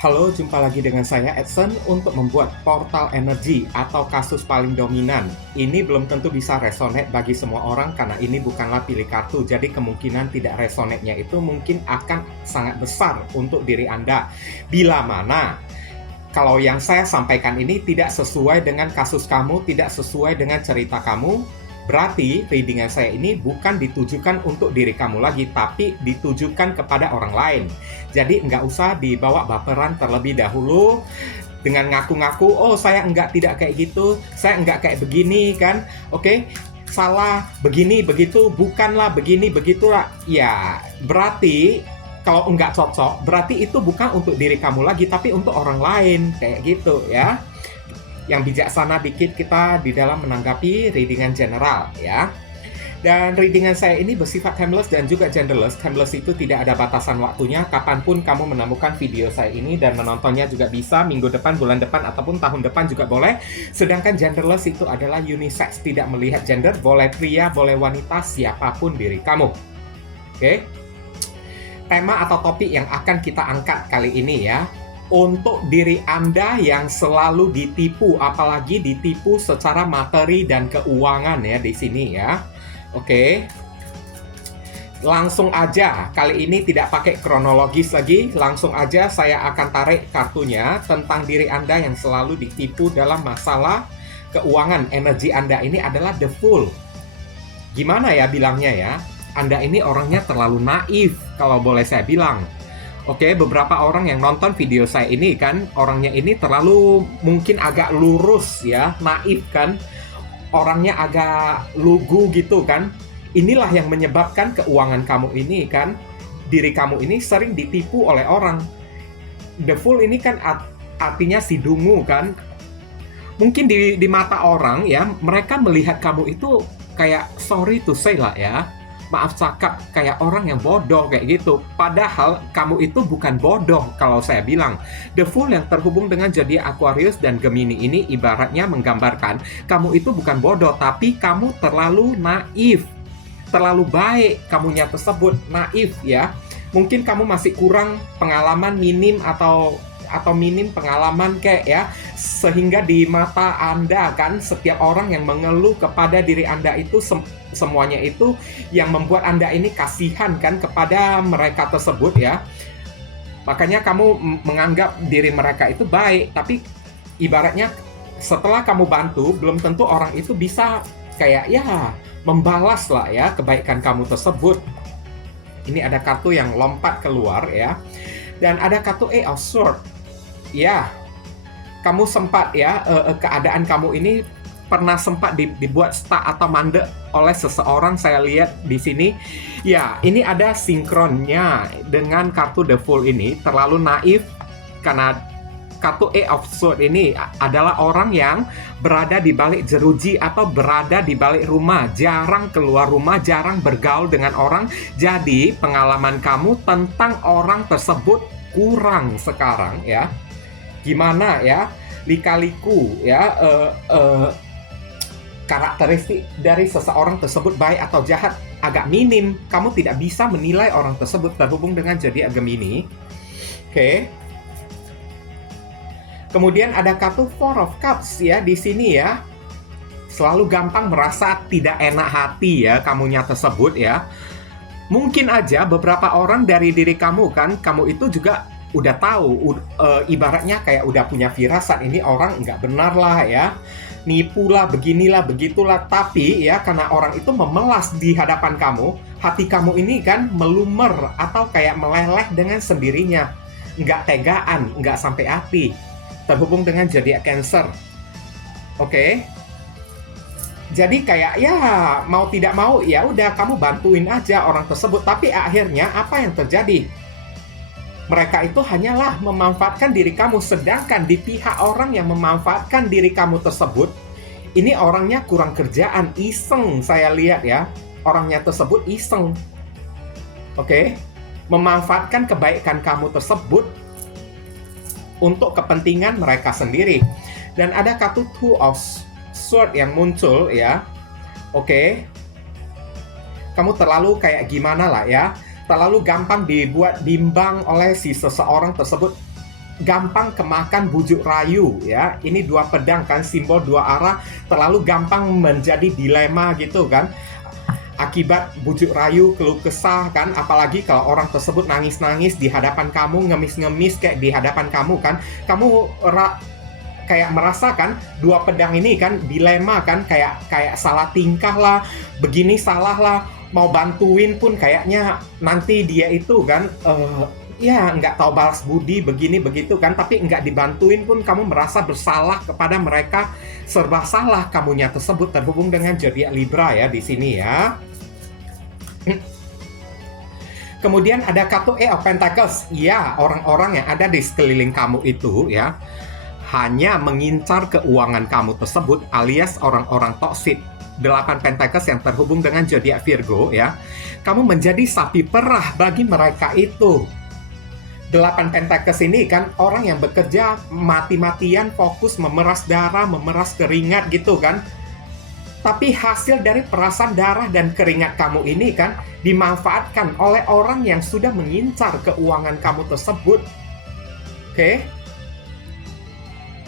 Halo, jumpa lagi dengan saya Edson untuk membuat portal energi atau kasus paling dominan. Ini belum tentu bisa resonate bagi semua orang karena ini bukanlah pilih kartu, jadi kemungkinan tidak resonate-nya itu mungkin akan sangat besar untuk diri Anda. Bila mana kalau yang saya sampaikan ini tidak sesuai dengan kasus kamu, tidak sesuai dengan cerita kamu, berarti readingan saya ini bukan ditujukan untuk diri kamu lagi, tapi ditujukan kepada orang lain. Jadi nggak usah dibawa baperan terlebih dahulu dengan ngaku-ngaku, oh saya tidak kayak gitu, saya nggak kayak begini kan, oke? Salah, begini, begitu, bukanlah begini, begitulah. Ya, berarti kalau nggak cocok, berarti itu bukan untuk diri kamu lagi, tapi untuk orang lain, kayak gitu ya. Yang bijaksana dikit kita di dalam menanggapi readingan general ya. Dan readingan saya ini bersifat timeless dan juga genderless. Timeless itu tidak ada batasan waktunya, kapanpun kamu menemukan video saya ini dan menontonnya juga bisa, minggu depan, bulan depan, ataupun tahun depan juga boleh. Sedangkan genderless itu adalah unisex, tidak melihat gender, boleh pria, boleh wanita, siapapun diri kamu. Oke? Tema atau topik yang akan kita angkat kali ini ya, untuk diri Anda yang selalu ditipu, apalagi ditipu secara materi dan keuangan ya di sini ya. Oke. Langsung aja, kali ini tidak pakai kronologis lagi, langsung aja saya akan tarik kartunya tentang diri Anda yang selalu ditipu dalam masalah keuangan. Energi Anda ini adalah the fool. Gimana ya bilangnya ya? Anda ini orangnya terlalu naif, kalau boleh saya bilang. Oke, beberapa orang yang nonton video saya ini kan, orangnya ini terlalu mungkin agak lurus ya, naif kan. Orangnya agak lugu gitu kan. Inilah yang menyebabkan keuangan kamu ini kan, diri kamu ini sering ditipu oleh orang. The fool ini kan artinya si dungu kan. Mungkin di mata orang ya, mereka melihat kamu itu kayak sorry to say lah ya, maaf cakap, kayak orang yang bodoh kayak gitu. Padahal kamu itu bukan bodoh kalau saya bilang. The Fool yang terhubung dengan zodiak Aquarius dan Gemini ini ibaratnya menggambarkan kamu itu bukan bodoh, tapi kamu terlalu naif. Terlalu baik kamunya tersebut, naif ya. Mungkin kamu masih kurang pengalaman, minim atau minim pengalaman kayak ya, sehingga di mata Anda kan setiap orang yang mengeluh kepada diri Anda itu semuanya itu yang membuat Anda ini kasihan kan kepada mereka tersebut ya. Makanya kamu menganggap diri mereka itu baik, tapi ibaratnya setelah kamu bantu belum tentu orang itu bisa kayak ya membalas lah ya kebaikan kamu tersebut. Ini ada kartu yang lompat keluar ya. Dan ada kartu Ace of Swords. Ya, kamu sempat ya, keadaan kamu ini pernah sempat dibuat stuck atau mandek oleh seseorang, saya lihat di sini. Ya, ini ada sinkronnya dengan kartu The Fool ini, terlalu naif karena kartu Ace of Swords ini adalah orang yang berada di balik jeruji atau berada di balik rumah, jarang keluar rumah, jarang bergaul dengan orang. Jadi, pengalaman kamu tentang orang tersebut kurang sekarang ya. Gimana ya? Lika-liku ya, karakteristik dari seseorang tersebut baik atau jahat agak minim. Kamu tidak bisa menilai orang tersebut terhubung dengan zodiak Gemini. Oke. Kemudian ada kartu Four of Cups ya di sini ya. Selalu gampang merasa tidak enak hati ya kamunya tersebut ya. Mungkin aja beberapa orang dari diri kamu kan, kamu itu juga udah tahu, ibaratnya kayak udah punya firasat, ini orang nggak benar lah ya, nipu lah, beginilah, begitulah. Tapi ya karena orang itu memelas di hadapan kamu, hati kamu ini kan melumer atau kayak meleleh dengan sendirinya, nggak tegaan, nggak sampai hati. Terhubung dengan zodiak Cancer. Oke. Jadi kayak ya mau tidak mau ya udah kamu bantuin aja orang tersebut, tapi akhirnya apa yang terjadi? Mereka itu hanyalah memanfaatkan diri kamu, sedangkan di pihak orang yang memanfaatkan diri kamu tersebut, ini orangnya kurang kerjaan, iseng saya lihat ya. Orangnya tersebut iseng. Oke? Memanfaatkan kebaikan kamu tersebut untuk kepentingan mereka sendiri. Dan ada kartu Two of Swords yang muncul ya. Oke. Kamu terlalu kayak gimana lah ya, terlalu gampang dibuat bimbang oleh si seseorang tersebut. gampang kemakan bujuk rayu ya. Ini dua pedang kan, simbol dua arah, terlalu gampang menjadi dilema gitu kan. Akibat bujuk rayu, keluh kesah kan, apalagi kalau orang tersebut nangis-nangis di hadapan kamu, ngemis-ngemis kayak di hadapan kamu kan, kamu kayak merasakan dua pedang ini kan dilema kan, kayak salah tingkah lah, begini salah lah, mau bantuin pun kayaknya nanti dia itu kan ya nggak tahu balas budi begini begitu kan, tapi nggak dibantuin pun kamu merasa bersalah kepada mereka, serba salah kamunya tersebut, terhubung dengan zodiak Libra ya di sini ya. Kemudian ada kartu Ace of Pentacles. Ya, orang-orang yang ada di sekeliling kamu itu ya hanya mengincar keuangan kamu tersebut, alias orang-orang toksik. 8 Pentacles yang terhubung dengan zodiak Virgo ya. Kamu menjadi sapi perah bagi mereka itu. 8 Pentacles ini kan orang yang bekerja mati-matian, fokus memeras darah, memeras keringat gitu kan. Tapi hasil dari perasan darah dan keringat kamu ini kan dimanfaatkan oleh orang yang sudah mengincar keuangan kamu tersebut. Oke?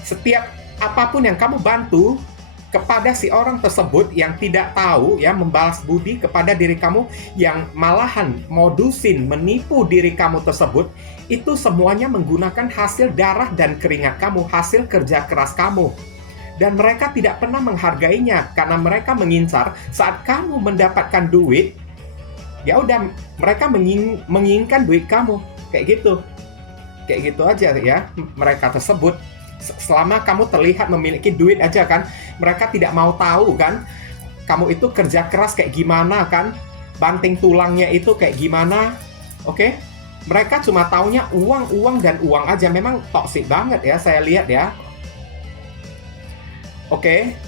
Setiap apapun yang kamu bantu kepada si orang tersebut yang tidak tahu ya, membalas budi kepada diri kamu, yang malahan modusin menipu diri kamu tersebut, itu semuanya menggunakan hasil darah dan keringat kamu, hasil kerja keras kamu. Dan mereka tidak pernah menghargainya karena mereka mengincar saat kamu mendapatkan duit, ya udah mereka menginginkan duit kamu, kayak gitu aja ya mereka tersebut. Selama kamu terlihat memiliki duit aja kan, mereka tidak mau tahu kan kamu itu kerja keras kayak gimana kan, banting tulangnya itu kayak gimana. Oke? Mereka cuma taunya uang dan uang aja. Memang toksik banget ya, saya lihat ya. Oke?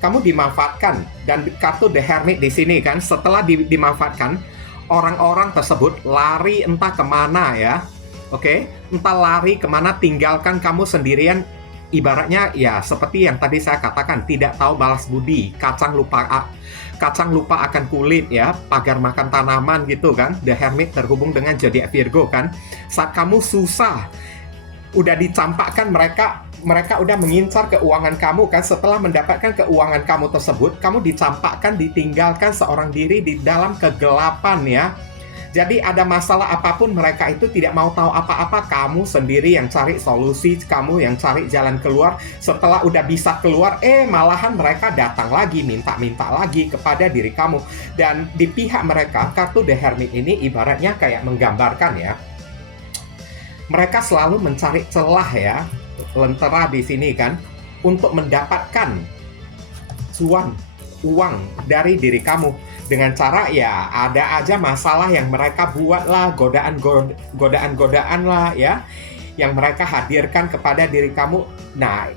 Kamu dimanfaatkan, dan kartu The Hermit di sini kan, setelah dimanfaatkan, orang-orang tersebut lari entah kemana ya. Oke, entah lari kemana, tinggalkan kamu sendirian. Ibaratnya ya seperti yang tadi saya katakan, tidak tahu balas budi, kacang lupa akan kulit ya, pagar makan tanaman gitu kan. The Hermit terhubung dengan zodiak Virgo kan. Saat kamu susah, udah dicampakkan mereka udah mengincar keuangan kamu kan. Setelah mendapatkan keuangan kamu tersebut, kamu dicampakkan, ditinggalkan seorang diri di dalam kegelapan ya. Jadi ada masalah apapun, mereka itu tidak mau tahu apa-apa, kamu sendiri yang cari solusi, kamu yang cari jalan keluar. Setelah udah bisa keluar, malahan mereka datang lagi, minta-minta lagi kepada diri kamu. Dan di pihak mereka, kartu The Hermit ini ibaratnya kayak menggambarkan ya, mereka selalu mencari celah ya, lentera di sini kan, untuk mendapatkan uang dari diri kamu. Dengan cara ya ada aja masalah yang mereka buat lah, godaan lah ya, yang mereka hadirkan kepada diri kamu. Nah,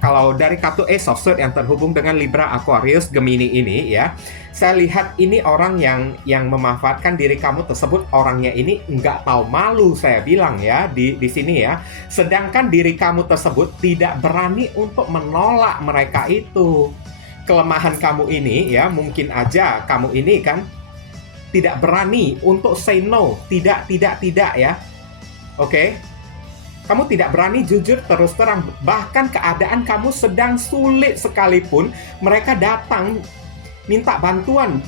kalau dari kartu Ace of Swords yang terhubung dengan Libra, Aquarius, Gemini ini ya, saya lihat ini orang yang memanfaatkan diri kamu tersebut, orangnya ini nggak tahu malu, saya bilang ya di sini ya. Sedangkan diri kamu tersebut tidak berani untuk menolak mereka itu. Kelemahan kamu ini ya, mungkin aja kamu ini kan tidak berani untuk say no, tidak ya. Oke? Kamu tidak berani jujur terus terang, bahkan keadaan kamu sedang sulit sekalipun, mereka datang minta bantuan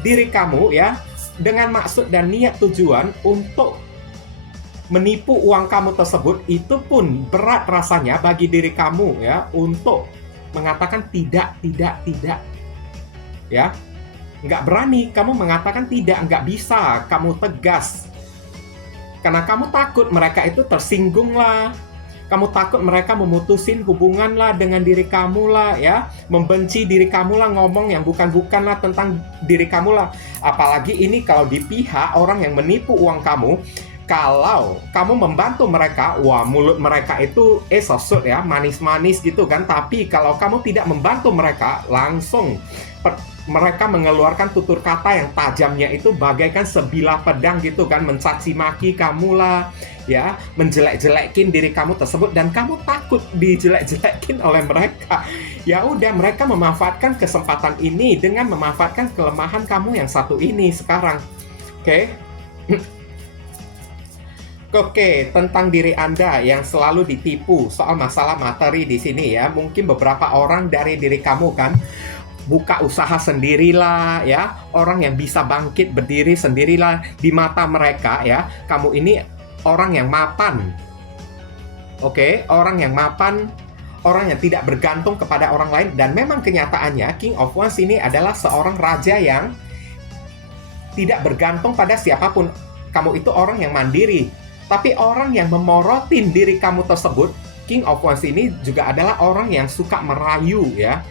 diri kamu ya, dengan maksud dan niat tujuan untuk menipu uang kamu tersebut. Itu pun berat rasanya bagi diri kamu ya, untuk mengatakan tidak ya, nggak berani kamu mengatakan tidak, nggak bisa kamu tegas karena kamu takut mereka itu tersinggung lah, kamu takut mereka memutusin hubungan lah dengan diri kamu lah ya, membenci diri kamu lah, ngomong yang bukan-bukan lah tentang diri kamu lah. Apalagi ini kalau di pihak orang yang menipu uang kamu. Kalau kamu membantu mereka, wah mulut mereka itu sosok ya, manis-manis gitu kan. Tapi kalau kamu tidak membantu mereka, langsung mereka mengeluarkan tutur kata yang tajamnya itu bagaikan sebilah pedang gitu kan, mencaci maki kamu lah ya, menjelek-jelekin diri kamu tersebut, dan kamu takut dijelek-jelekin oleh mereka. Ya udah, mereka memanfaatkan kesempatan ini dengan memanfaatkan kelemahan kamu yang satu ini sekarang. Oke? Oke, tentang diri Anda yang selalu ditipu soal masalah materi di sini ya. Mungkin beberapa orang dari diri kamu kan buka usaha sendirilah ya, orang yang bisa bangkit berdiri sendirilah di mata mereka ya. Kamu ini orang yang mapan. Oke, orang yang mapan, orang yang tidak bergantung kepada orang lain, dan memang kenyataannya King of Wands ini adalah seorang raja yang tidak bergantung pada siapapun. Kamu itu orang yang mandiri. Tapi orang yang memorotin diri kamu tersebut, King of Wands ini juga adalah orang yang suka merayu ya.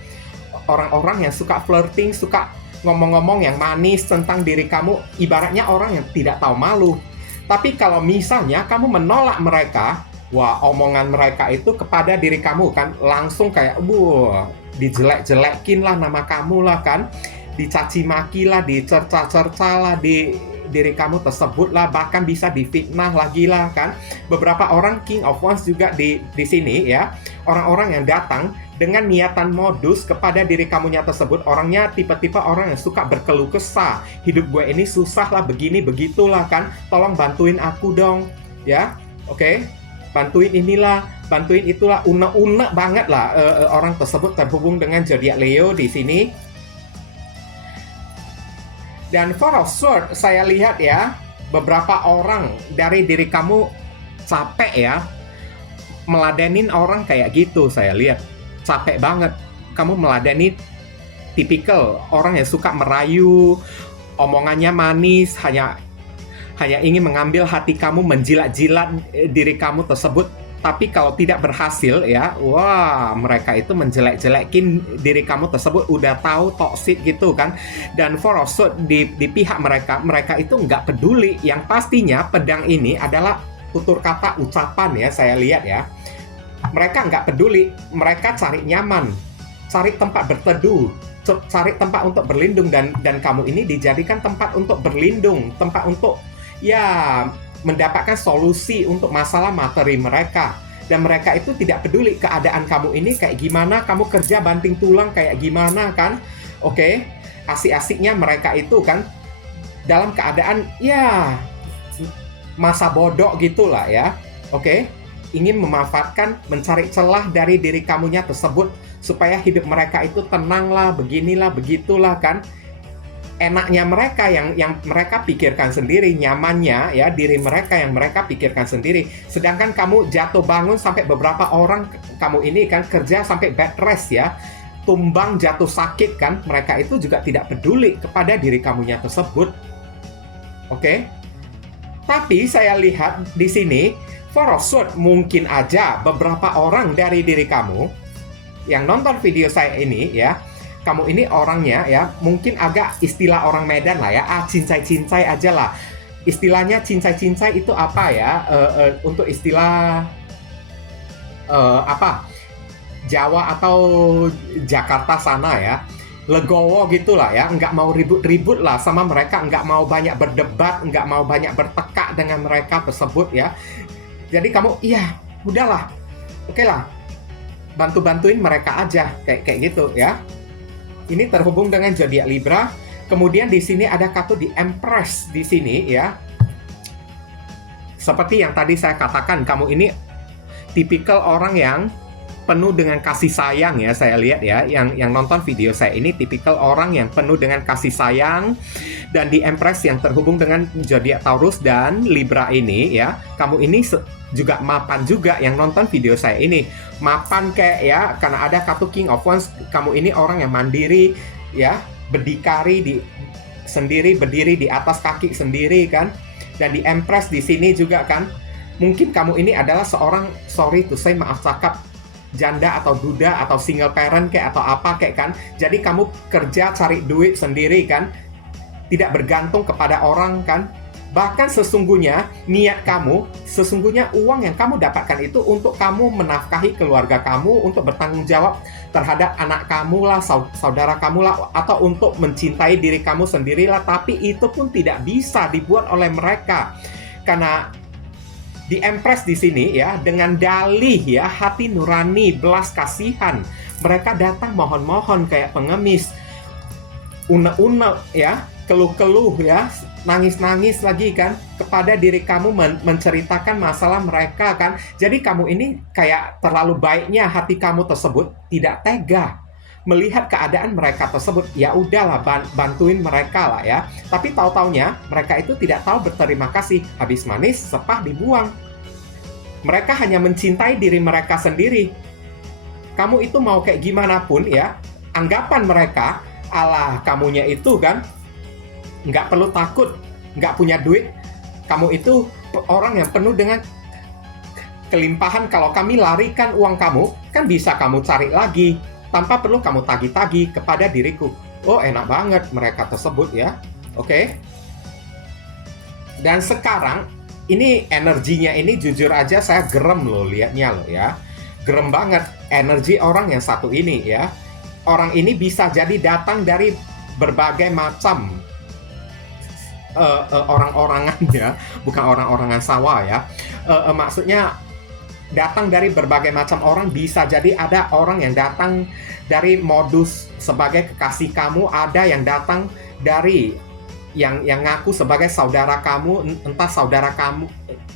Orang-orang yang suka flirting, suka ngomong-ngomong yang manis tentang diri kamu, ibaratnya orang yang tidak tahu malu. Tapi kalau misalnya kamu menolak mereka, wah, omongan mereka itu kepada diri kamu kan langsung kayak dijelek-jelekin lah nama kamu lah kan, dicaci maki lah, dicerca-cerca lah di diri kamu tersebut lah, bahkan bisa difitnah lagi lah kan. Beberapa orang King of Wands juga di sini ya, orang-orang yang datang dengan niatan modus kepada diri kamunya tersebut, orangnya tipe-tipe orang yang suka berkeluh kesah, hidup gue ini susah lah, begini begitulah kan, tolong bantuin aku dong ya, oke? Bantuin inilah, bantuin itulah, unek-unek banget lah orang tersebut terhubung dengan zodiak Leo di sini. Dan Four of Swords, saya lihat ya, beberapa orang dari diri kamu capek ya, meladenin orang kayak gitu. Saya lihat capek banget. Kamu meladeni tipikal orang yang suka merayu, omongannya manis, hanya ingin mengambil hati kamu, menjilat-jilat diri kamu tersebut. Tapi kalau tidak berhasil ya, wah, mereka itu menjelek-jelekin diri kamu tersebut, udah tahu toxic gitu kan. Dan Four of Swords di pihak mereka itu nggak peduli. Yang pastinya pedang ini adalah tutur kata ucapan ya, saya lihat ya. Mereka nggak peduli, mereka cari nyaman, cari tempat berteduh, cari tempat untuk berlindung, dan kamu ini dijadikan tempat untuk berlindung, tempat untuk ya mendapatkan solusi untuk masalah materi mereka. Dan mereka itu tidak peduli keadaan kamu ini kayak gimana, kamu kerja banting tulang kayak gimana kan. Oke, asik-asiknya mereka itu kan dalam keadaan ya masa bodoh gitulah ya. Oke, ingin memanfaatkan, mencari celah dari diri kamunya tersebut supaya hidup mereka itu tenang lah, beginilah, begitulah kan. Enaknya mereka yang mereka pikirkan sendiri, nyamannya ya diri mereka yang mereka pikirkan sendiri. Sedangkan kamu jatuh bangun, sampai beberapa orang kamu ini kan kerja sampai bed rest ya, tumbang jatuh sakit kan, mereka itu juga tidak peduli kepada diri kamunya tersebut. Oke? Tapi saya lihat di sini Four of Swords, mungkin aja beberapa orang dari diri kamu yang nonton video saya ini ya, kamu ini orangnya ya, mungkin agak istilah orang Medan lah ya, cincai-cincai aja lah. Istilahnya cincai-cincai itu apa ya? Untuk istilah apa? Jawa atau Jakarta sana ya. Legowo gitulah ya, nggak mau ribut-ribut lah sama mereka, nggak mau banyak berdebat, nggak mau banyak bertekak dengan mereka tersebut ya. Jadi kamu, iya, udahlah, oke lah, bantu-bantuin mereka aja, kayak gitu ya. Ini terhubung dengan zodiak Libra. Kemudian di sini ada kartu di Empress di sini ya. Seperti yang tadi saya katakan, kamu ini tipikal orang yang penuh dengan kasih sayang ya, saya lihat ya. Yang nonton video saya ini tipikal orang yang penuh dengan kasih sayang. Dan di Empress yang terhubung dengan zodiak Taurus dan Libra ini ya, kamu ini juga mapan juga. Yang nonton video saya ini mapan kayak ya, karena ada kartu King of Wands. Kamu ini orang yang mandiri ya, berdikari sendiri, berdiri di atas kaki sendiri kan. Dan di Empress di sini juga kan, mungkin kamu ini adalah seorang, sorry to say, maaf cakap, janda atau duda atau single parent kayak atau apa kayak kan. Jadi kamu kerja cari duit sendiri kan, tidak bergantung kepada orang kan. Bahkan sesungguhnya niat kamu, sesungguhnya uang yang kamu dapatkan itu untuk kamu menafkahi keluarga kamu, untuk bertanggung jawab terhadap anak kamu lah, saudara kamu lah, atau untuk mencintai diri kamu sendirilah. Tapi itu pun tidak bisa dibuat oleh mereka. Karena di Empress di sini ya, dengan dalih ya, hati nurani, belas kasihan, mereka datang mohon-mohon kayak pengemis, unek-unek ya, keluh-keluh ya, nangis-nangis lagi kan kepada diri kamu, menceritakan masalah mereka kan. Jadi kamu ini kayak terlalu baiknya hati kamu tersebut tidak tega melihat keadaan mereka tersebut. Ya udahlah, bantuin mereka lah ya. Tapi tahu-taunya mereka itu tidak tahu berterima kasih. Habis manis sepah dibuang. Mereka hanya mencintai diri mereka sendiri. Kamu itu mau kayak gimana pun ya, anggapan mereka, alah kamunya itu kan nggak perlu takut, nggak punya duit, kamu itu orang yang penuh dengan kelimpahan. Kalau kami larikan uang kamu, kan bisa kamu cari lagi tanpa perlu kamu tagih-tagih kepada diriku. Oh, enak banget mereka tersebut ya. Oke. Dan sekarang ini energinya ini jujur aja saya gerem loh liatnya loh ya. Gerem banget energi orang yang satu ini ya. Orang ini bisa jadi datang dari berbagai macam orang-orangan ya, bukan orang-orangan sawah ya. Maksudnya datang dari berbagai macam orang. Bisa jadi ada orang yang datang dari modus sebagai kekasih kamu, ada yang datang dari yang ngaku sebagai saudara kamu, entah saudara kamu,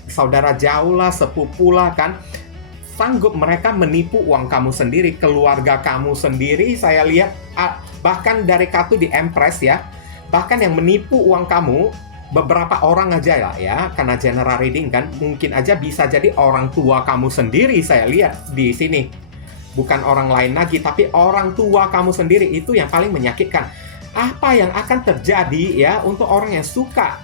saudara jauh lah, sepupu lah kan. Sanggup mereka menipu uang kamu sendiri, keluarga kamu sendiri. Saya lihat bahkan dari kartu di Empress ya, bahkan yang menipu uang kamu beberapa orang aja lah ya, karena general reading kan, mungkin aja bisa jadi orang tua kamu sendiri. Saya lihat di sini bukan orang lain lagi, tapi orang tua kamu sendiri. Itu yang paling menyakitkan. Apa yang akan terjadi ya untuk orang yang suka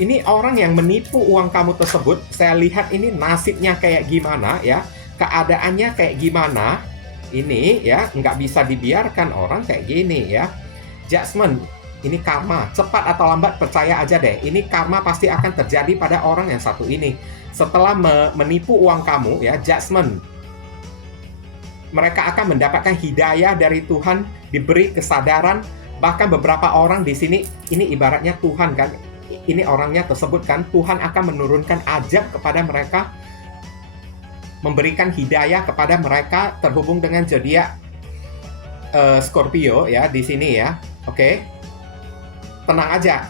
ini, orang yang menipu uang kamu tersebut? Saya lihat ini nasibnya kayak gimana ya, keadaannya kayak gimana. Ini ya nggak bisa dibiarkan orang kayak gini ya. Judgment, ini karma. Cepat atau lambat percaya aja deh, ini karma pasti akan terjadi pada orang yang satu ini. Setelah menipu uang kamu ya, judgment, mereka akan mendapatkan hidayah dari Tuhan, diberi kesadaran. Bahkan beberapa orang di sini, ini ibaratnya Tuhan kan, ini orangnya tersebut kan, Tuhan akan menurunkan ajab kepada mereka, memberikan hidayah kepada mereka terhubung dengan zodiak Scorpio ya di sini ya. Oke. Tenang aja.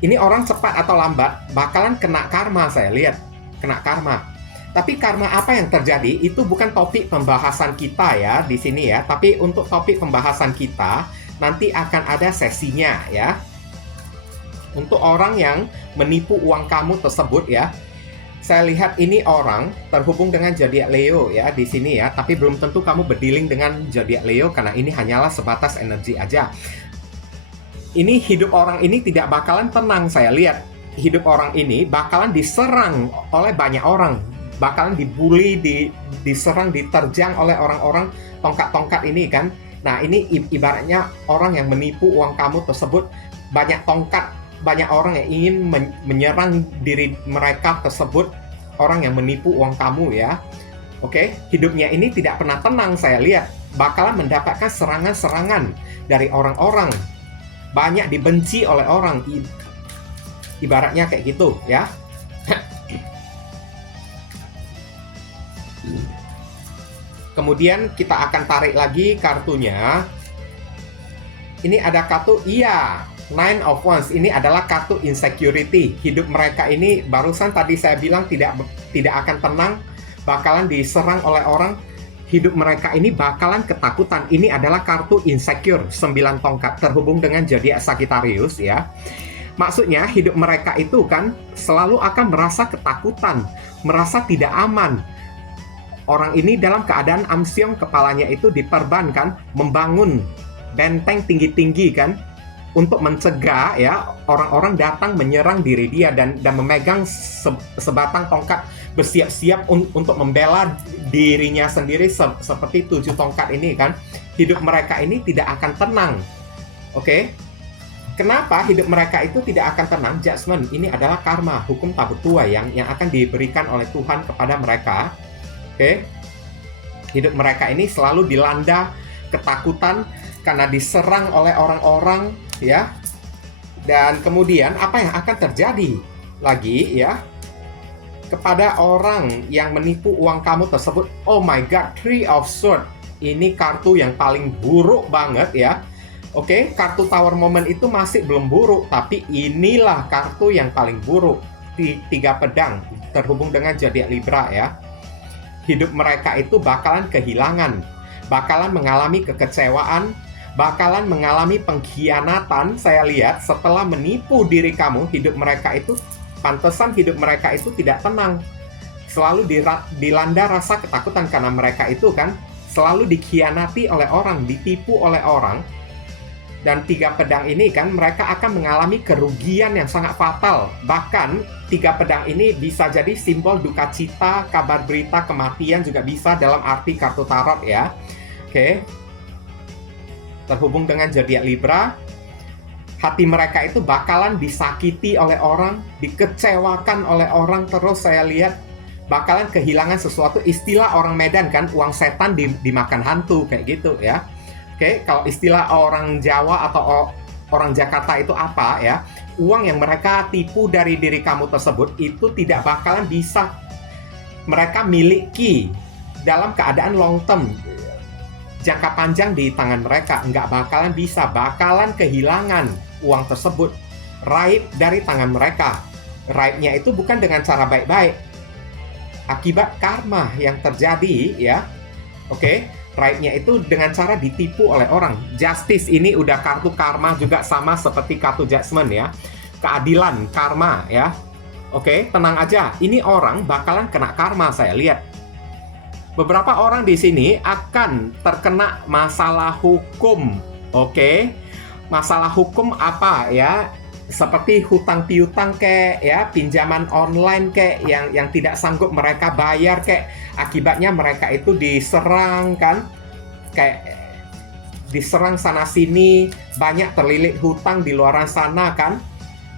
Ini orang cepat atau lambat bakalan kena karma, saya lihat. Kena karma. Tapi karma apa yang terjadi itu bukan topik pembahasan kita ya di sini ya, tapi untuk topik pembahasan kita nanti akan ada sesinya ya. Untuk orang yang menipu uang kamu tersebut ya, saya lihat ini orang terhubung dengan zodiak Leo ya di sini ya, tapi belum tentu kamu berdealing dengan zodiak Leo karena ini hanyalah sebatas energi aja. Ini hidup orang ini tidak bakalan tenang, saya lihat. Hidup orang ini bakalan diserang oleh banyak orang, bakalan dibully, diserang, diterjang oleh orang-orang tongkat-tongkat ini kan. Nah, ini ibaratnya orang yang menipu uang kamu tersebut, banyak tongkat, banyak orang yang ingin menyerang diri mereka tersebut, orang yang menipu uang kamu ya. Oke, hidupnya ini tidak pernah tenang, saya lihat. Bakalan mendapatkan serangan-serangan dari orang-orang. Banyak dibenci oleh orang. Ibaratnya kayak gitu ya. Kemudian kita akan tarik lagi kartunya. Ini ada kartu Nine of Wands. Ini adalah kartu insecurity. Hidup mereka ini barusan tadi saya bilang tidak akan tenang, bakalan diserang oleh orang. Hidup mereka ini bakalan ketakutan. Ini adalah kartu insecure, 9 tongkat terhubung dengan zodiak Sagittarius ya. Maksudnya hidup mereka itu kan selalu akan merasa ketakutan, merasa tidak aman. Orang ini dalam keadaan amsyong, kepalanya itu diperbankan, membangun benteng tinggi-tinggi kan, untuk mencegah ya orang-orang datang menyerang diri dia, dan memegang sebatang tongkat, bersiap-siap untuk membela dirinya sendiri seperti 7 tongkat ini kan. Hidup mereka ini tidak akan tenang. Oke? Kenapa hidup mereka itu tidak akan tenang? Judgment, ini adalah karma, hukum tabut tua yang akan diberikan oleh Tuhan kepada mereka. Oke, hidup mereka ini selalu dilanda ketakutan karena diserang oleh orang-orang ya. Dan kemudian apa yang akan terjadi lagi ya kepada orang yang menipu uang kamu tersebut? Oh my God, Three of Swords. Ini kartu yang paling buruk banget ya. Oke, kartu Tower Moment itu masih belum buruk, tapi inilah kartu yang paling buruk. Tiga pedang terhubung dengan zodiak Libra ya. Hidup mereka itu bakalan kehilangan, bakalan mengalami kekecewaan, bakalan mengalami pengkhianatan. Saya lihat setelah menipu diri kamu, hidup mereka itu, pantesan hidup mereka itu tidak tenang. Selalu dilanda rasa ketakutan karena mereka itu kan selalu dikhianati oleh orang, ditipu oleh orang. Dan tiga pedang ini kan mereka akan mengalami kerugian yang sangat fatal. Bahkan tiga pedang ini bisa jadi simbol duka cita, kabar berita, kematian juga bisa dalam arti kartu tarot ya. Oke. Terhubung dengan zodiak Libra, hati mereka itu bakalan disakiti oleh orang, dikecewakan oleh orang terus. Saya lihat bakalan kehilangan sesuatu. Istilah orang Medan kan, uang setan dimakan hantu kayak gitu ya. Oke, kalau istilah orang Jawa atau orang Jakarta itu apa ya? Uang yang mereka tipu dari diri kamu tersebut itu tidak bakalan bisa mereka miliki dalam keadaan long term, jangka panjang di tangan mereka. Nggak bakalan bisa, bakalan kehilangan uang tersebut, raib dari tangan mereka. Raibnya itu bukan dengan cara baik-baik, akibat karma yang terjadi ya. Oke. Raibnya itu dengan cara ditipu oleh orang. Justice ini udah kartu karma juga, sama seperti kartu Judgment ya. Keadilan, karma ya. Oke, tenang aja. Ini orang bakalan kena karma, saya lihat. Beberapa orang di sini akan terkena masalah hukum. Oke. Masalah hukum apa ya? Seperti hutang piutang kayak ya, pinjaman online kayak yang tidak sanggup mereka bayar kayak, akibatnya mereka itu diserang kan, kayak diserang sana sini, banyak terlilit hutang di luar sana kan,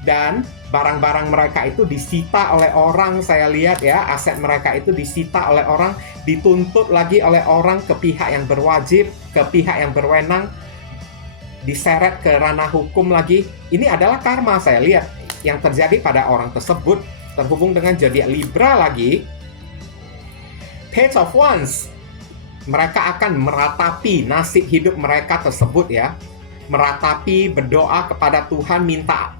dan barang-barang mereka itu disita oleh orang. Saya lihat ya, aset mereka itu disita oleh orang, dituntut lagi oleh orang ke pihak yang berwajib, ke pihak yang berwenang, diseret ke ranah hukum lagi. Ini adalah karma, saya lihat, yang terjadi pada orang tersebut. Terhubung dengan zodiak Libra lagi, Page of Wands. Mereka akan meratapi nasib hidup mereka tersebut ya. Meratapi, berdoa kepada Tuhan, minta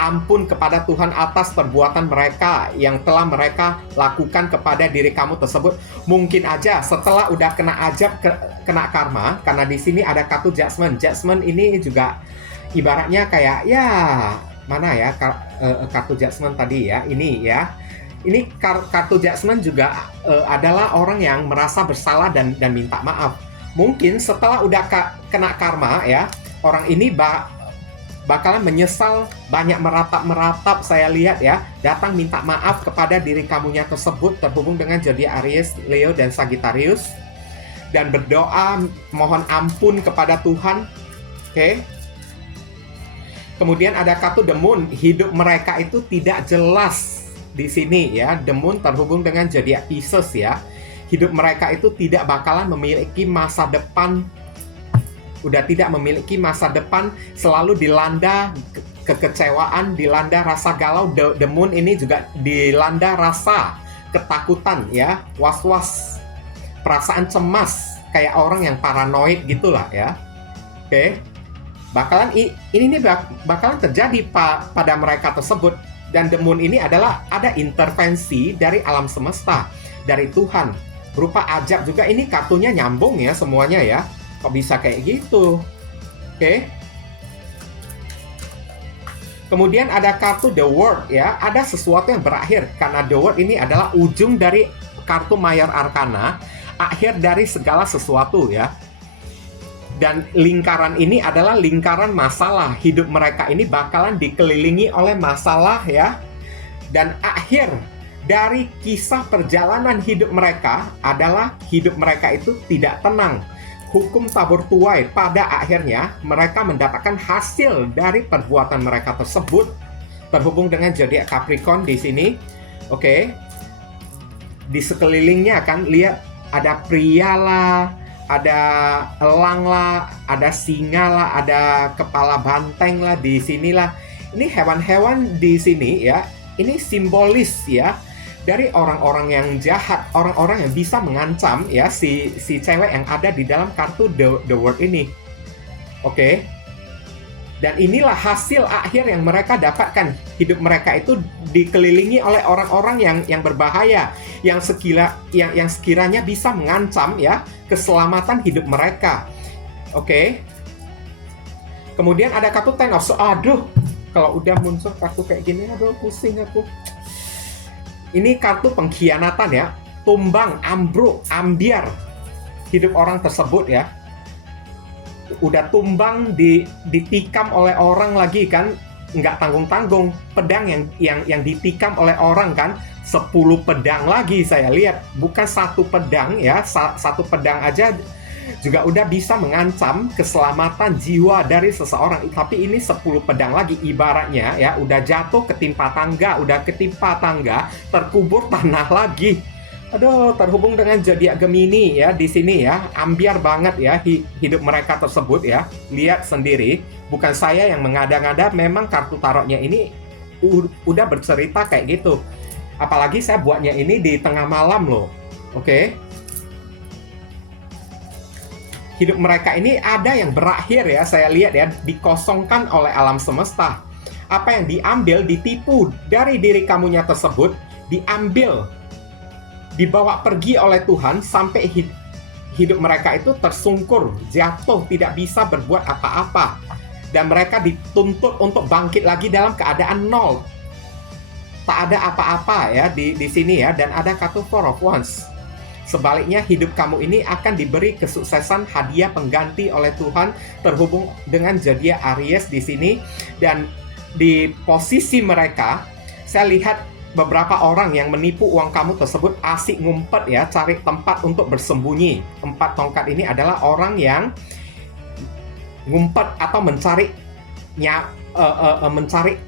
ampun kepada Tuhan atas perbuatan mereka yang telah mereka lakukan kepada diri kamu tersebut. Mungkin aja setelah udah kena ajab, kena karma, karena di sini ada kartu Judgment. Judgment ini juga ibaratnya kayak ya, mana ya kartu Judgment tadi ya, ini ya. Ini kartu Judgment juga adalah orang yang merasa bersalah dan minta maaf. Mungkin setelah udah kena karma ya, orang ini bakalan menyesal, banyak meratap, saya lihat ya, datang minta maaf kepada diri kamunya tersebut. Terhubung dengan zodiak Aries, Leo, dan Sagittarius, dan berdoa mohon ampun kepada Tuhan. Oke. Kemudian ada kartu The Moon. Hidup mereka itu tidak jelas di sini ya. The Moon terhubung dengan zodiak Pisces ya. Hidup mereka itu tidak bakalan memiliki masa depan. Udah tidak memiliki masa depan, selalu dilanda kekecewaan, dilanda rasa galau. The Moon ini juga dilanda rasa ketakutan ya, was-was, perasaan cemas, kayak orang yang paranoid gitulah ya. Oke. Ini bakalan terjadi pada mereka tersebut. Dan The Moon ini adalah ada intervensi dari alam semesta, dari Tuhan, berupa ajab juga. Ini kartunya nyambung ya semuanya ya. Kok bisa kayak gitu? Oke. Kemudian ada kartu The World ya. Ada sesuatu yang berakhir, karena The World ini adalah ujung dari kartu Mayor Arcana, akhir dari segala sesuatu ya. Dan lingkaran ini adalah lingkaran masalah. Hidup mereka ini bakalan dikelilingi oleh masalah ya. Dan akhir dari kisah perjalanan hidup mereka adalah hidup mereka itu tidak tenang. Hukum tabur tuai, pada akhirnya mereka mendapatkan hasil dari perbuatan mereka tersebut. Terhubung dengan zodiak Capricorn di sini. Oke. Di sekelilingnya kan lihat ada pria lah, ada elang lah, ada singa lah, ada kepala banteng lah di sinilah. Ini hewan-hewan di sini ya. Ini simbolis ya dari orang-orang yang jahat, orang-orang yang bisa mengancam ya si cewek yang ada di dalam kartu The World ini. Oke. Dan inilah hasil akhir yang mereka dapatkan. Hidup mereka itu dikelilingi oleh orang-orang yang berbahaya, yang sekiranya bisa mengancam ya keselamatan hidup mereka. Oke. Kemudian ada kartu Ten of Swords. Aduh, kalau udah muncul kartu kayak gini, aduh pusing aku. Ini kartu pengkhianatan ya. Tumbang, ambruk, ambiar hidup orang tersebut ya. Udah tumbang, ditikam oleh orang lagi kan, nggak tanggung-tanggung. Pedang yang ditikam oleh orang kan, 10 pedang lagi saya lihat. Bukan satu pedang ya, satu pedang aja juga udah bisa mengancam keselamatan jiwa dari seseorang. Tapi ini 10 pedang lagi, ibaratnya ya, udah jatuh ketimpa tangga, terkubur tanah lagi. Aduh, terhubung dengan zodiak Gemini ya di sini ya, ambiar banget ya hidup mereka tersebut ya. Lihat sendiri, bukan saya yang mengada-ngada, memang kartu tarotnya ini udah bercerita kayak gitu. Apalagi saya buatnya ini di tengah malam loh. Oke. Hidup mereka ini ada yang berakhir ya, saya lihat ya, dikosongkan oleh alam semesta. Apa yang diambil, ditipu dari diri kamunya tersebut, diambil, dibawa pergi oleh Tuhan sampai hidup mereka itu tersungkur, jatuh, tidak bisa berbuat apa-apa. Dan mereka dituntut untuk bangkit lagi dalam keadaan nol. Tak ada apa-apa ya di sini ya, dan ada kartu Four of Wands. Sebaliknya, hidup kamu ini akan diberi kesuksesan, hadiah pengganti oleh Tuhan, terhubung dengan zodiak Aries di sini. Dan di posisi mereka, saya lihat beberapa orang yang menipu uang kamu tersebut asik ngumpet ya, cari tempat untuk bersembunyi. 4 tongkat ini adalah orang yang ngumpet atau mencari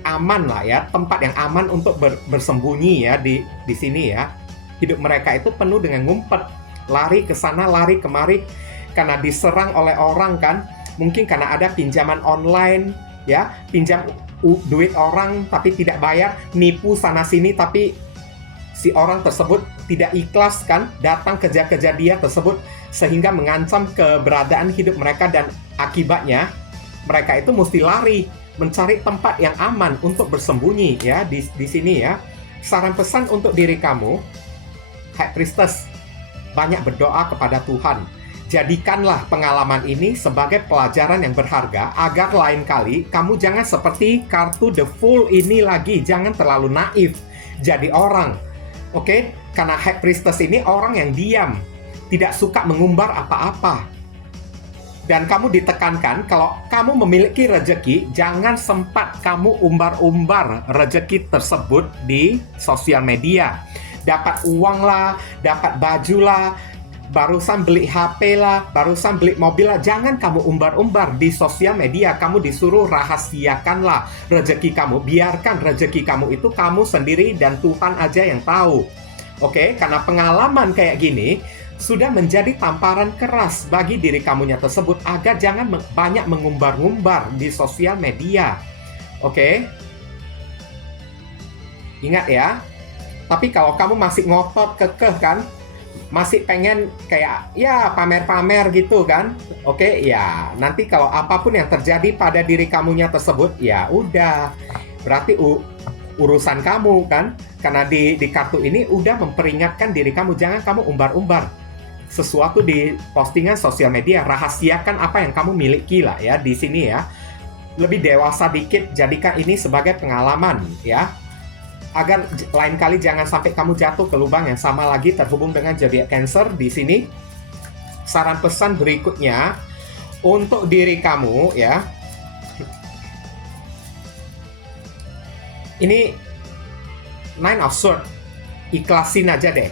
aman lah ya, tempat yang aman untuk bersembunyi ya di sini ya. Hidup mereka itu penuh dengan ngumpet, lari ke sana, lari kemari karena diserang oleh orang kan. Mungkin karena ada pinjaman online ya, pinjam duit orang tapi tidak bayar, nipu sana sini tapi si orang tersebut tidak ikhlas kan, datang kejar-kejar dia tersebut sehingga mengancam keberadaan hidup mereka, dan akibatnya mereka itu mesti lari mencari tempat yang aman untuk bersembunyi ya di sini ya. Saran pesan untuk diri kamu, High Priestess, banyak berdoa kepada Tuhan. Jadikanlah pengalaman ini sebagai pelajaran yang berharga agar lain kali kamu jangan seperti kartu The Fool ini lagi. Jangan terlalu naif jadi orang. Oke? Karena High Priestess ini orang yang diam, tidak suka mengumbar apa-apa. Dan kamu ditekankan kalau kamu memiliki rezeki, jangan sempat kamu umbar-umbar rezeki tersebut di sosial media. Dapat uang lah, dapat baju lah, barusan beli HP lah, barusan beli mobil lah, jangan kamu umbar-umbar di sosial media. Kamu disuruh rahasiakanlah rezeki kamu. Biarkan rezeki kamu itu kamu sendiri dan Tuhan aja yang tahu. Oke? Karena pengalaman kayak gini sudah menjadi tamparan keras bagi diri kamunya tersebut agar jangan banyak mengumbar-ngumbar di sosial media. Oke? Ingat ya. Tapi kalau kamu masih ngotot kekeh kan, masih pengen kayak ya pamer-pamer gitu kan, oke ya, nanti kalau apapun yang terjadi pada diri kamunya tersebut, ya udah, berarti urusan kamu kan. Karena di kartu ini udah memperingatkan diri kamu, jangan kamu umbar-umbar sesuatu di postingan sosial media. Rahasiakan apa yang kamu miliki lah ya di sini ya. Lebih dewasa dikit, jadikan ini sebagai pengalaman ya, agar lain kali jangan sampai kamu jatuh ke lubang yang sama lagi. Terhubung dengan zodiak Cancer di sini. Saran pesan berikutnya untuk diri kamu ya. Ini Nine of Swords. Ikhlasin aja deh.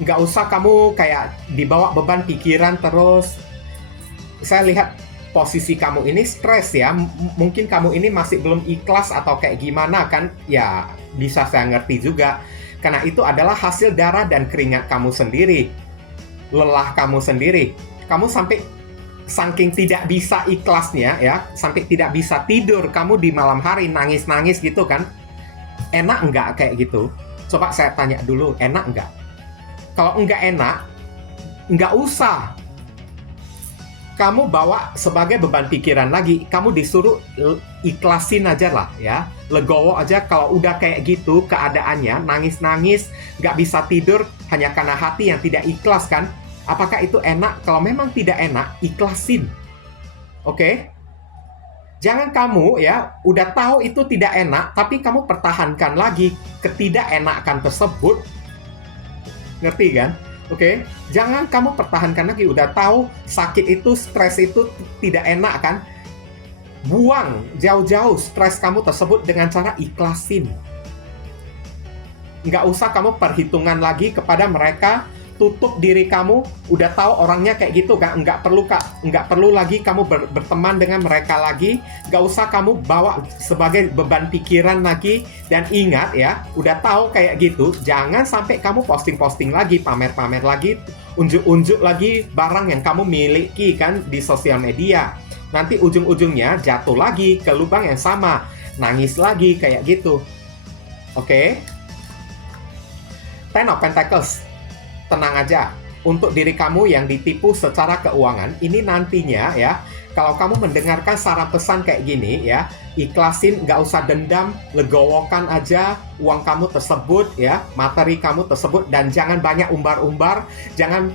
Nggak usah kamu kayak dibawa beban pikiran terus. Saya lihat posisi kamu ini stres ya. Mungkin kamu ini masih belum ikhlas atau kayak gimana kan. Ya bisa saya ngerti juga. Karena itu adalah hasil darah dan keringat kamu sendiri. Lelah kamu sendiri. Kamu sampai saking tidak bisa ikhlasnya ya, sampai tidak bisa tidur kamu di malam hari nangis-nangis gitu kan. Enak nggak kayak gitu? Coba saya tanya dulu, enak nggak? Kalau nggak enak, nggak usah. kamu bawa sebagai beban pikiran lagi. Kamu disuruh ikhlasin aja lah ya, legowo aja. Kalau udah kayak gitu keadaannya, nangis-nangis, nggak bisa tidur hanya karena hati yang tidak ikhlas kan? Apakah itu enak? Kalau memang tidak enak, ikhlasin. Oke? Jangan kamu ya udah tahu itu tidak enak, tapi kamu pertahankan lagi ketidakenakan tersebut. Ngerti kan? Oke? Jangan kamu pertahankan lagi. Udah tahu sakit itu, stres itu tidak enak kan? Buang jauh-jauh stres kamu tersebut dengan cara ikhlasin. Nggak usah kamu perhitungan lagi kepada mereka. Tutup diri kamu, udah tahu orangnya kayak gitu, nggak perlu lagi kamu berteman dengan mereka lagi, nggak usah kamu bawa sebagai beban pikiran lagi. Dan ingat ya, udah tahu kayak gitu, jangan sampai kamu posting-posting lagi, pamer-pamer lagi, unjuk-unjuk lagi barang yang kamu miliki kan di sosial media. Nanti ujung-ujungnya jatuh lagi ke lubang yang sama, nangis lagi kayak gitu. Oke? Ten of Pentacles. Tenang aja, untuk diri kamu yang ditipu secara keuangan, ini nantinya ya, kalau kamu mendengarkan saran pesan kayak gini ya, ikhlasin, nggak usah dendam, legowokan aja uang kamu tersebut ya, materi kamu tersebut, dan jangan banyak umbar-umbar, jangan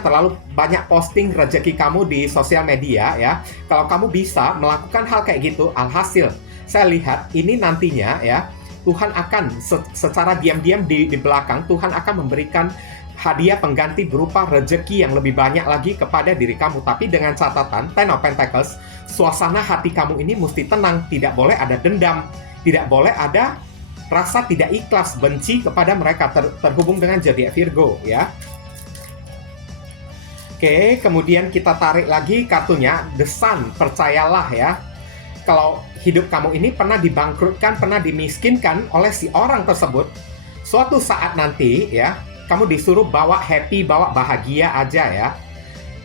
terlalu banyak posting rezeki kamu di sosial media ya. Kalau kamu bisa melakukan hal kayak gitu, alhasil saya lihat ini nantinya ya, Tuhan akan secara diam-diam di belakang, Tuhan akan memberikan hadiah pengganti berupa rezeki yang lebih banyak lagi kepada diri kamu. Tapi dengan catatan, Ten of Pentacles, suasana hati kamu ini mesti tenang. Tidak boleh ada dendam, tidak boleh ada rasa tidak ikhlas, benci kepada mereka, terhubung dengan zodiak Virgo ya. Oke, kemudian kita tarik lagi kartunya, The Sun, percayalah ya. Kalau hidup kamu ini pernah dibangkrutkan, pernah dimiskinkan oleh si orang tersebut, suatu saat nanti ya, kamu disuruh bawa happy, bawa bahagia aja ya.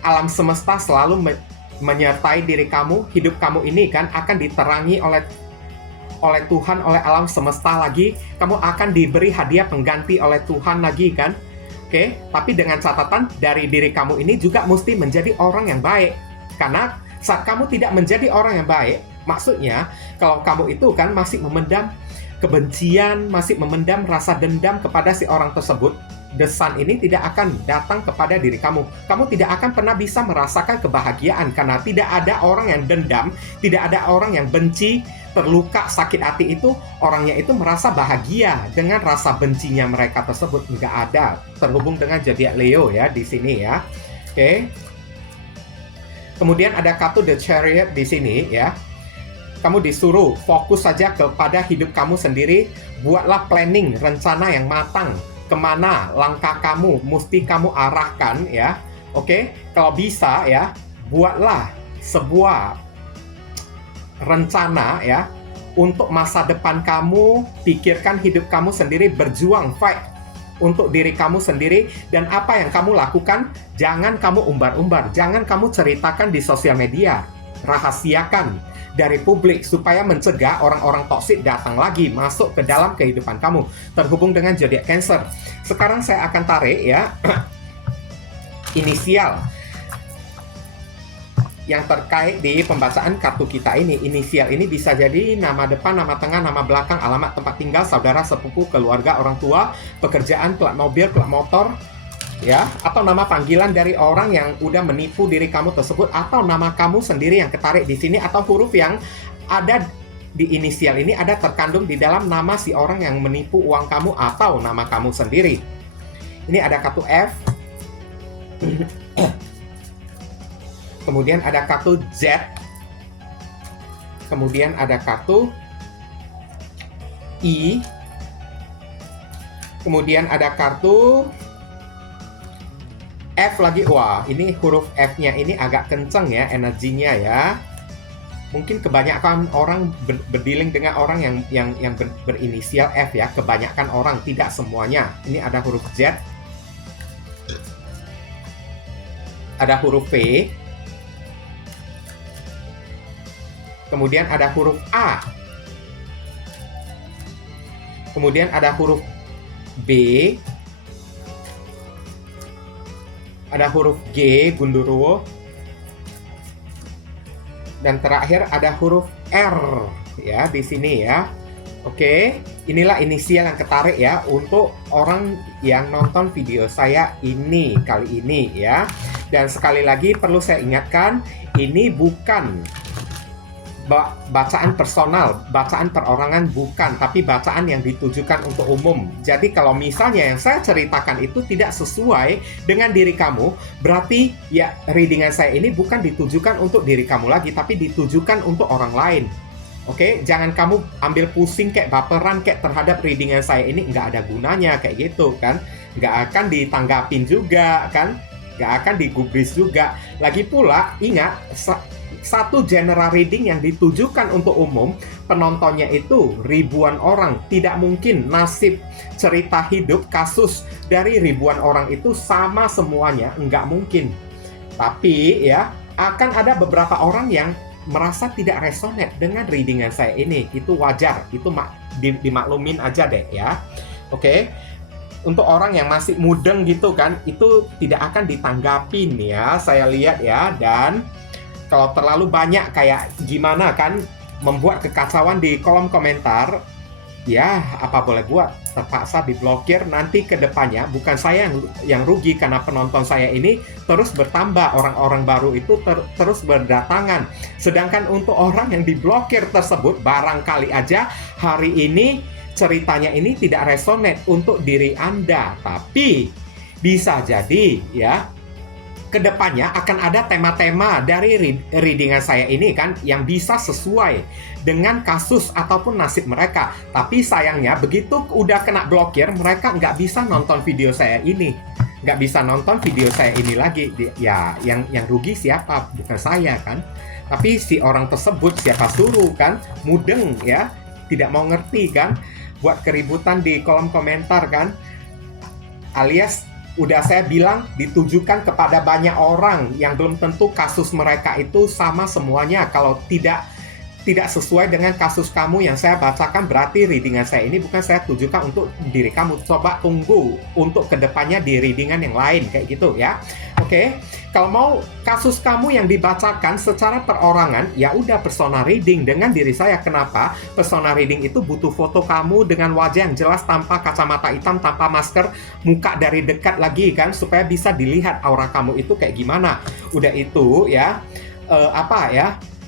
Alam semesta selalu menyertai diri kamu, hidup kamu ini kan akan diterangi oleh Tuhan, oleh alam semesta lagi. Kamu akan diberi hadiah pengganti oleh Tuhan lagi kan. Oke, tapi dengan catatan dari diri kamu ini juga mesti menjadi orang yang baik. Karena saat kamu tidak menjadi orang yang baik, maksudnya, kalau kamu itu kan masih memendam kebencian, masih memendam rasa dendam kepada si orang tersebut, The Sun ini tidak akan datang kepada diri kamu. Kamu tidak akan pernah bisa merasakan kebahagiaan karena tidak ada orang yang dendam, tidak ada orang yang benci, terluka, sakit hati itu, orangnya itu merasa bahagia dengan rasa bencinya mereka tersebut. Nggak ada. Terhubung dengan zodiak Leo ya di sini ya. Oke. Kemudian ada kartu The Chariot di sini ya. Kamu disuruh fokus saja kepada hidup kamu sendiri. Buatlah planning, rencana yang matang. Kemana langkah kamu mesti kamu arahkan ya. Oke, kalau bisa ya, buatlah sebuah rencana ya untuk masa depan kamu. Pikirkan hidup kamu sendiri, berjuang, fight untuk diri kamu sendiri. Dan apa yang kamu lakukan, jangan kamu umbar-umbar, jangan kamu ceritakan di sosial media, rahasiakan dari publik supaya mencegah orang-orang toksik datang lagi masuk ke dalam kehidupan kamu. Terhubung dengan zodiak Cancer. Sekarang saya akan tarik ya inisial yang terkait di pembacaan kartu kita ini. Inisial ini bisa jadi nama depan, nama tengah, nama belakang, alamat tempat tinggal, saudara, sepupu, keluarga, orang tua, pekerjaan, plat mobil, plat motor, ya, atau nama panggilan dari orang yang udah menipu diri kamu tersebut, atau nama kamu sendiri yang ketarik di sini, atau huruf yang ada di inisial ini ada terkandung di dalam nama si orang yang menipu uang kamu atau nama kamu sendiri. Ini ada kartu F. Kemudian ada kartu Z. Kemudian ada kartu I. Kemudian ada kartu F lagi. Wah, ini huruf F-nya ini agak kenceng ya energinya ya. Mungkin kebanyakan orang berdealing dengan orang yang berinisial F ya. Kebanyakan orang, tidak semuanya. Ini ada huruf Z. Ada huruf P. Kemudian ada huruf A. Kemudian ada huruf B. Ada huruf G, Gundurwo. dan terakhir ada huruf R ya di sini ya. Oke, inilah inisial yang ketarik ya untuk orang yang nonton video saya ini kali ini ya. Dan sekali lagi perlu saya ingatkan, ini bukan bacaan personal, bacaan perorangan bukan, tapi bacaan yang ditujukan untuk umum. Jadi kalau misalnya yang saya ceritakan itu tidak sesuai dengan diri kamu, berarti ya readingan saya ini bukan ditujukan untuk diri kamu lagi, tapi ditujukan untuk orang lain. Oke, jangan kamu ambil pusing kayak baperan kayak terhadap readingan saya ini, nggak ada gunanya kayak gitu kan. Nggak akan ditanggapin juga kan, nggak akan digubris juga. Lagi pula, ingat, satu general reading yang ditujukan untuk umum, penontonnya itu ribuan orang. Tidak mungkin nasib cerita hidup, kasus dari ribuan orang itu sama semuanya, nggak mungkin. Tapi ya, akan ada beberapa orang yang merasa tidak resonate dengan readingan saya ini. Itu wajar, itu dimaklumin aja deh ya. Oke. Untuk orang yang masih mudeng gitu kan, itu tidak akan ditanggapin ya, saya lihat ya. Dan kalau terlalu banyak kayak gimana kan membuat kekacauan di kolom komentar, ya apa boleh buat, terpaksa diblokir. Nanti ke depannya bukan saya yang rugi karena penonton saya ini terus bertambah, orang-orang baru itu terus berdatangan. Sedangkan untuk orang yang diblokir tersebut, barangkali aja hari ini ceritanya ini tidak resonate untuk diri Anda, tapi bisa jadi ya kedepannya akan ada tema-tema dari readingan saya ini kan yang bisa sesuai dengan kasus ataupun nasib mereka. Tapi sayangnya begitu udah kena blokir, mereka nggak bisa nonton video saya ini, nggak bisa nonton video saya ini lagi. Ya yang rugi siapa? Bukan saya kan, tapi si orang tersebut, siapa suruh kan, mudeng ya, tidak mau ngerti kan, buat keributan di kolom komentar kan, alias udah saya bilang ditujukan kepada banyak orang yang belum tentu kasus mereka itu sama semuanya. Kalau tidak sesuai dengan kasus kamu yang saya bacakan, berarti readingan saya ini bukan saya tujukan untuk diri kamu. Coba tunggu untuk kedepannya di readingan yang lain kayak gitu ya. Oke, kalau mau kasus kamu yang dibacakan secara perorangan, ya udah persona reading dengan diri saya. Kenapa? Persona reading itu butuh foto kamu dengan wajah yang jelas, tanpa kacamata hitam, tanpa masker, muka dari dekat lagi kan, supaya bisa dilihat aura kamu itu kayak gimana. Udah itu ya,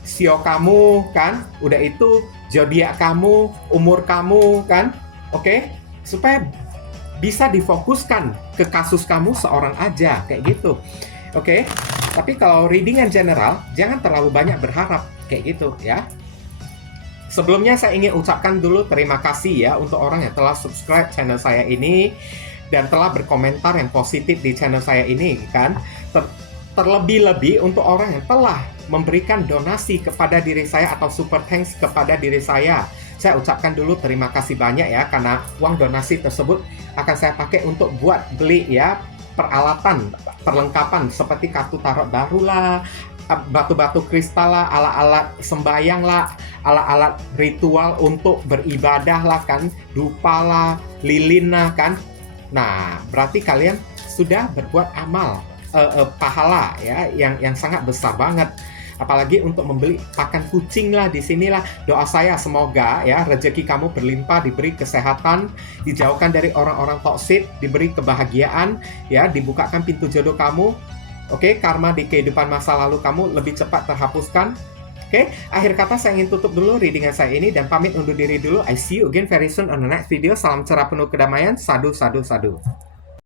sio kamu kan, udah itu zodiak kamu, umur kamu kan, oke? Supaya bisa difokuskan ke kasus kamu seorang aja kayak gitu. Oke? Tapi kalau readingan general, jangan terlalu banyak berharap kayak gitu ya. Sebelumnya saya ingin ucapkan dulu terima kasih ya untuk orang yang telah subscribe channel saya ini dan telah berkomentar yang positif di channel saya ini kan. Terlebih-lebih untuk orang yang telah memberikan donasi kepada diri saya atau super thanks kepada diri saya. Saya ucapkan dulu terima kasih banyak ya, karena uang donasi tersebut akan saya pakai untuk buat beli ya peralatan, perlengkapan seperti kartu tarot baru lah, batu-batu kristal lah, alat-alat sembayang lah, alat-alat ritual untuk beribadah lah kan, dupa lah, lilin lah kan. Nah, berarti kalian sudah berbuat amal pahala ya yang sangat besar banget. Apalagi untuk membeli pakan kucing lah di sinilah. Doa saya semoga ya rezeki kamu berlimpah, diberi kesehatan, dijauhkan dari orang-orang toksik, diberi kebahagiaan ya, dibukakan pintu jodoh kamu. Oke, karma di kehidupan masa lalu kamu lebih cepat terhapuskan. Oke, akhir kata saya ingin tutup dulu readingan saya ini dan pamit undur diri dulu. I see you again very soon on the next video. Salam cerah penuh kedamaian. Sadu, sadu, sadu.